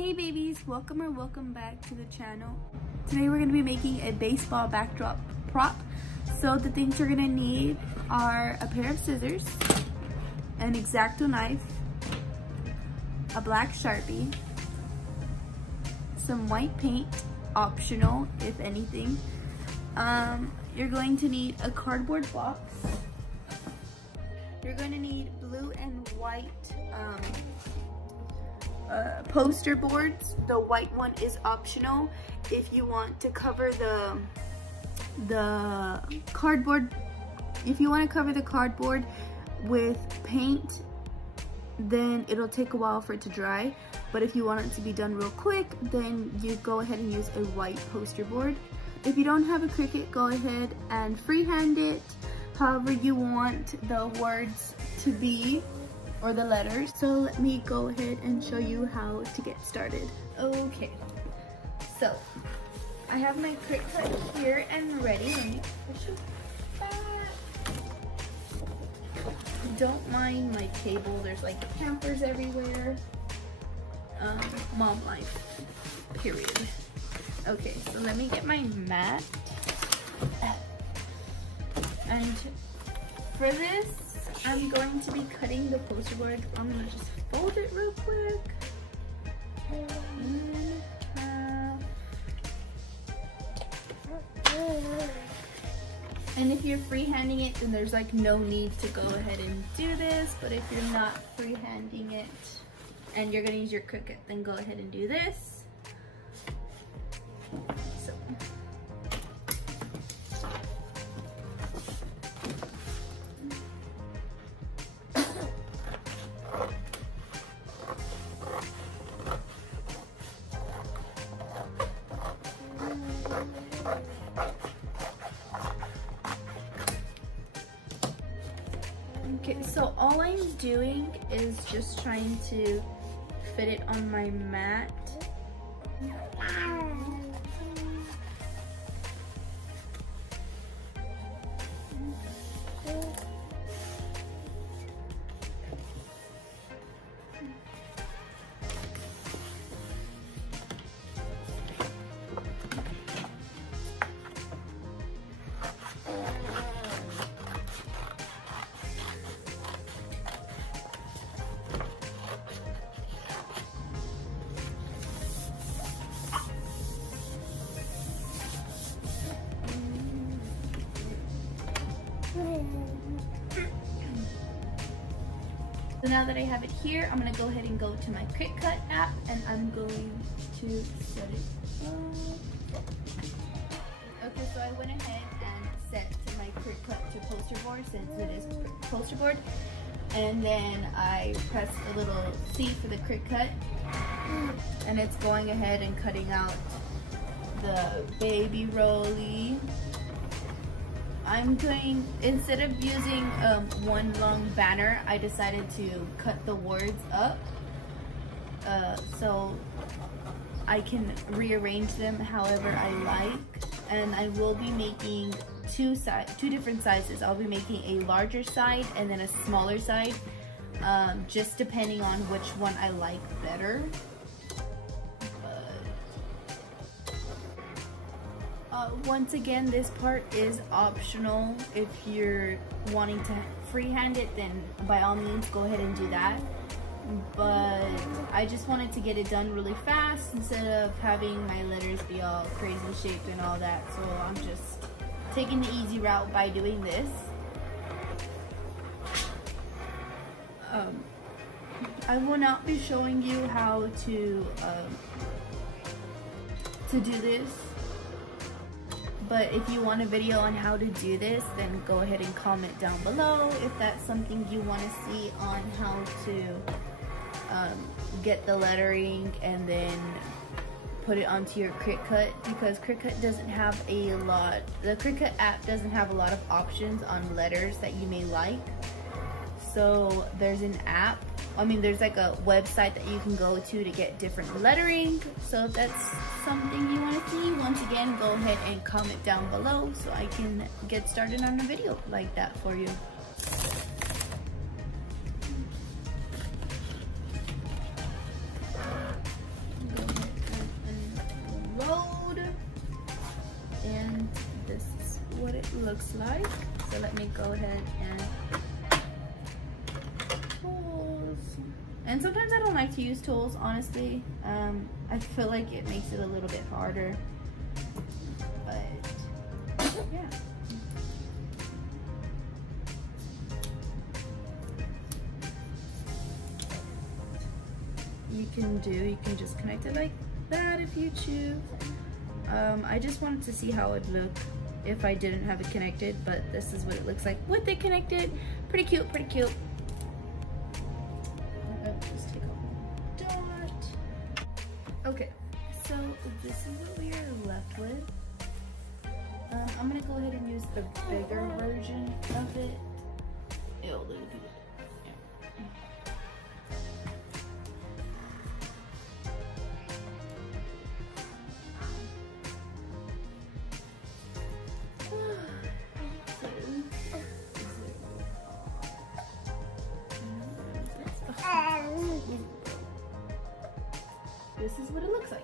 Hey babies, welcome back to the channel. Today we're going to be making a baseball backdrop prop. So the things you're going to need are a pair of scissors, an X-Acto knife, a black Sharpie, some white paint, optional if anything. You're going to need a cardboard box. You're going to need blue and white poster boards. The white one is optional if you want to cover the cardboard. If you want to cover the cardboard with paint, then it'll take a while for it to dry. But if you want it to be done real quick, then you go ahead and use a white poster board. If you don't have a Cricut, go ahead and freehand it however you want the words to be, or the letters. So let me go ahead and show you how to get started. Okay, so I have my Cricut here and ready. Let me push it back. Don't mind my table, there's like campers everywhere. Mom life, period. Okay, so let me get my mat. And for this, I'm going to be cutting the poster board. I'm gonna just fold it real quick. And if you're freehanding it, then there's like no need to go ahead and do this. But if you're not freehanding it and you're gonna use your Cricut, then go ahead and do this. So. Okay, so all I'm doing is just trying to fit it on my mat. So now that I have it here, I'm gonna go ahead and go to my Cricut app and I'm going to set it up. Okay, so I went ahead and set my Cricut to poster board since it is poster board. And then I pressed a little C for the Cricut and it's going ahead and cutting out the baby rolly. I'm doing, instead of using one long banner, I decided to cut the words up so I can rearrange them however I like. And I will be making two different sizes. I'll be making a larger side and then a smaller side, just depending on which one I like better. Once again, this part is optional. If you're wanting to freehand it, then by all means go ahead and do that. But I just wanted to get it done really fast instead of having my letters be all crazy shaped and all that. So I'm just taking the easy route by doing this. I will not be showing you how to do this. But if you want a video on how to do this, then go ahead and comment down below if that's something you want to see on how to get the lettering and then put it onto your Cricut, because Cricut doesn't have a lot, the Cricut app doesn't have a lot of options on letters that you may like. So there's an app, there's like a website that you can go to get different lettering. So if that's something you want to see, once again, go ahead and comment down below so I can get started on a video like that for you. looks like. So let me go ahead and tools. And sometimes I don't like to use tools, honestly. I feel like it makes it a little bit harder. But yeah. You can just connect it like that if you choose. I just wanted to see how it'd look if I didn't have it connected, but this is what it looks like with it connected. Pretty cute, pretty cute. Just take a dot. Okay, so this is what we are left with. I'm gonna go ahead and use the bigger version of it. Ew, look at it. This is what it looks like.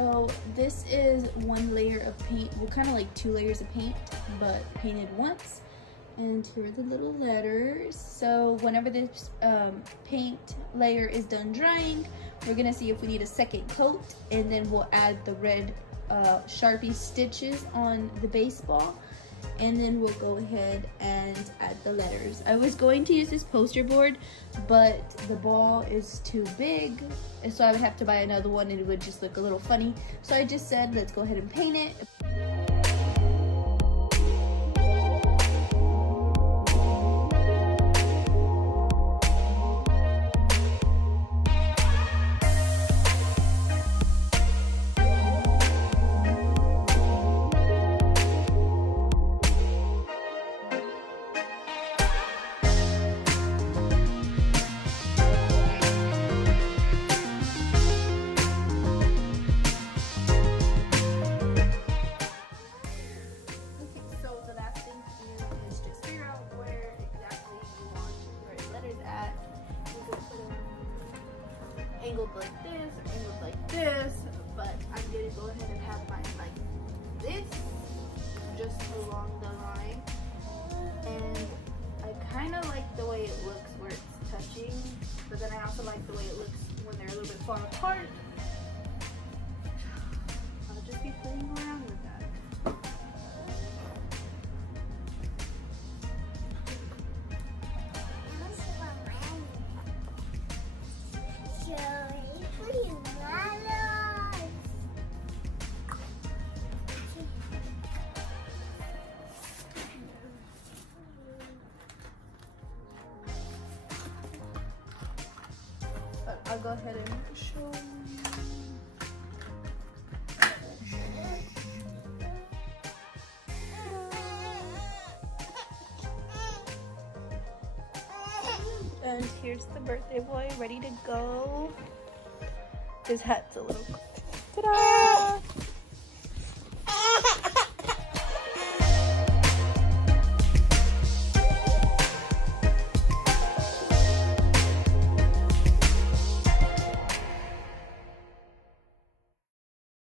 So this is one layer of paint, well, kind of like 2 layers of paint, but painted once. And here are the little letters. So whenever this paint layer is done drying, we're gonna see if we need a second coat, and then we'll add the red Sharpie stitches on the baseball, and then we'll go ahead and add the letters. I was going to use this poster board, but the ball is too big, and so I would have to buy another one and it would just look a little funny. So I just said, let's go ahead and paint it. Angled like this, or angled like this, but I'm gonna go ahead and have mine like this, just along the line. And I kind of like the way it looks where it's touching, but then I also like the way it looks when they're a little bit far apart. I'll just be playing around with that. I'll go ahead and show you. And here's the birthday boy ready to go. His hat's a little, ta-da!